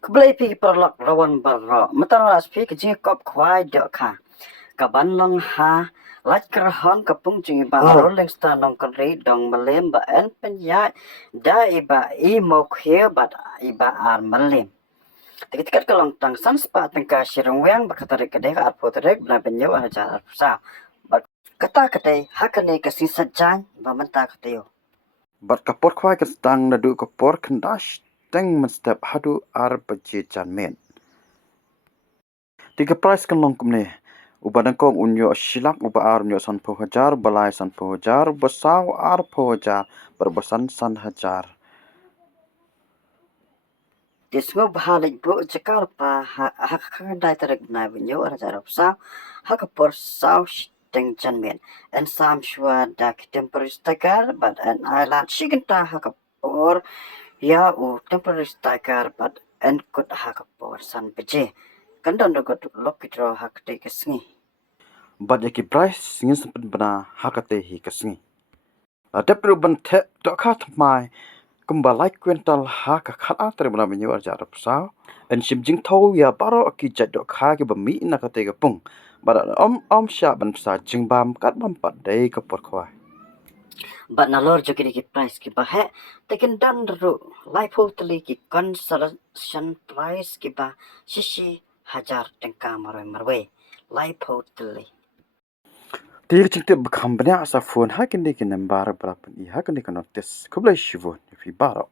Keblai pi perlak rawan barra. Mataras pi kejing kop kwai dok ka. Kaban long ha. Lach kerhon kapung jing ba rolling star nong keri dong melem ba en penyai. Da iba i mo khe bat iba ar melem. Tiket kelong tang san spa tengka shirung weng bakatarik kedai ka arpo terek bela penyo ana jar arpusa. Kata kedai hakane kasing sajang ba menta katayo. Bat kapor kwai ke stang na du kapor kendash teng men step hadu ar baje janmen. Tiga price kan long kumne. Ubadan kong unyo silak uba ar unyo san po hajar balai san po hajar basaw ar po hajar berbasan san hajar. Tisngo bahalik bu cekal pa hak dai tarik na binyo ana jar arpusa. Hakapor saw teng janmen. En sam shwa dak temporary stakar but en island shigenta hakapor ya u temporary stakar but en kut hakapor san beje. Kandan dogot lokitro hakte kesngi. Bat yaki price ngin sempen bena hakate hi kasngi. Ada perubahan te dok kat mai kembali kuental hak kat atar bena menyu ajar pesau. En simjing tau ya baro aki jat dok hak ke bemi nak kate gepung. Badak om sya ban pesa jingbam kat mampat dai kapor kwai. But na lor jo kiri ki price ki ba he taken dan ru life hoteli ki consolation price ki ba shishi hajar tengka maroi marwe life hoteli. Tiga cingte bekam banyak asa phone hakin di ki nambar berapa i hakin di kan notis kublai shivon fi baro.